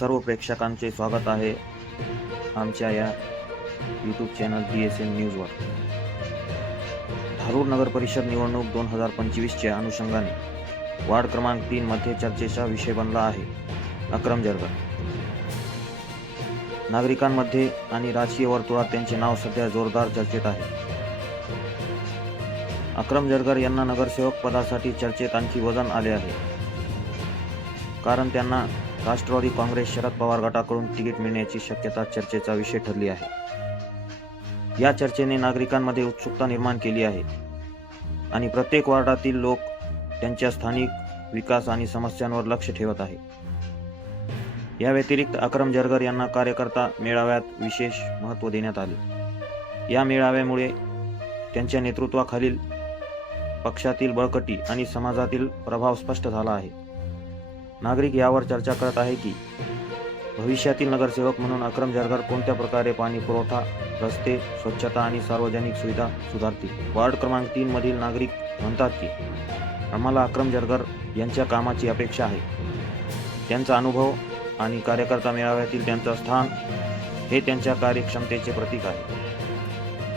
सर्व प्रेक्षकांचे स्वागत आहे आमच्या या YouTube channel D S N न्यूजवर धारूर नगर परिषद निवडणूक दोन हजार पंचवीसच्या अनुषंगाने वार्ड क्रमांक तीन मध्ये चर्चेचा विषय बनला आहे. अक्रम जरगर. नागरिकांमध्ये आणि राजकीय वर्तुळात त्यांचे नाव सध्या जोरदार चर्चेत आहे. अक्रम जरगर यांना नगरसेवक पदासाठी चर्चेत आणखी वजन आले आहे. कारण त्यांना राष्ट्रवादी काँग्रेस शरद पवार गटाकडून तिकीट मिळण्याची शक्यता चर्चेचा विषय ठरली आहे. या चर्चेने नागरिकांमध्ये उत्सुकता निर्माण केली आहे आणि प्रत्येक वार्डातील लोक त्यांच्या स्थानिक विकास आणि समस्यांवर लक्ष ठेवत आहे. या व्यतिरिक्त अक्रम जरगर यांना कार्यकर्ता मेळाव्यात विशेष महत्त्व देण्यात आले. या मेळाव्यामुळे त्यांच्या नेतृत्वाखालील पक्षातील बळकटी आणि समाजातील प्रभाव स्पष्ट झाला आहे. नागरिक यावर चर्चा करत आहे की भविष्यातील नगरसेवक म्हणून अक्रम जरगर कोणत्या प्रकारे पाणी पुरवठा रस्ते स्वच्छता आणि सार्वजनिक सुविधा सुधारतील? वार्ड क्रमांक तीन मधील नागरिक म्हणतात की आम्हाला अक्रम जरगर यांच्या कामाची अपेक्षा आहे. त्यांचा अनुभव आणि कार्यकर्ता मेळाव्यातील त्यांचं स्थान हे त्यांच्या कार्यक्षमतेचे प्रतीक आहे.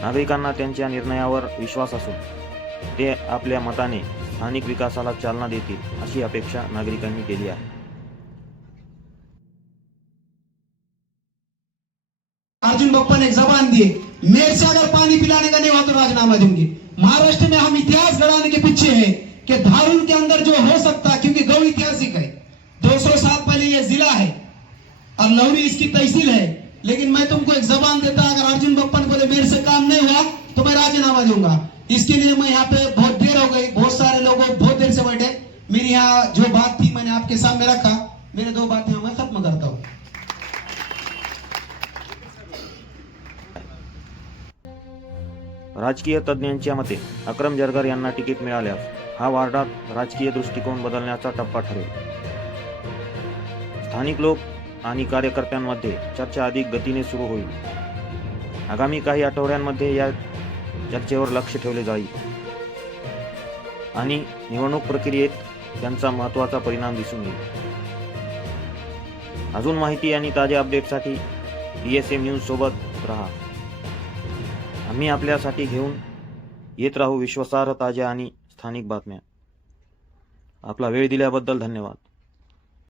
नागरिकांना त्यांच्या निर्णयावर विश्वास असून ते आपल्या मताने स्थानिक विकासाला चालना देतील अशी अपेक्षा नागरिकांनी केली आहे. अर्जुन बप्पा ने जबान दिए. मेरे से अगर पानी पिलाने का नहीं हुआ तो राजीनामा दूँगी. महाराष्ट्र में हम इतिहास गढ़ाने के पीछे हैं कि धारून के अंदर जो हो सकता है, क्योंकि गौ ऐतिहासिक है। 200 साल पहले ये जिला है और लौरी इसकी तहसील है। लेकिन मैं तुमको एक जबान देता, अगर अर्जुन बप्पन बोले मेरे से काम नहीं हुआ तो राजीनामा दूंगा इसके लिए मैं यहाँ पे बहुत देर हो गई बहुत सारे लोग बहुत देर से बैठे मेरी यहाँ जो बात थी मैंने आपके सामने रखा। मेरे दो बातें मैं खत्म करता हूँ। राजकीय तज्ज्ञांच्या मते अक्रम जरगर यांना तिकीट मिळाल्यास हा वार्डात राजकीय दृष्टिकोन बदलण्याचा टप्पा ठरेल. स्थानिक लोक आणि कार्यकर्त्यांमध्ये चर्चा अधिक गतीने सुरू होईल. आगामी काही आठवड्यांमध्ये या चर्चेवर लक्ष ठेवले जाईल. आणि निवडणूक प्रक्रियेत त्यांचा महत्त्वाचा परिणाम दिसून येईल. अजून माहिती आणि ताज्या अपडेटसाठी डी एस एम न्यूज सोबत राहा. आम्ही आपल्यासाठी घेऊन येत राहू विश्वासार्ह ताज्या आणि स्थानिक बातम्या. आपला वेळ दिल्याबद्दल धन्यवाद.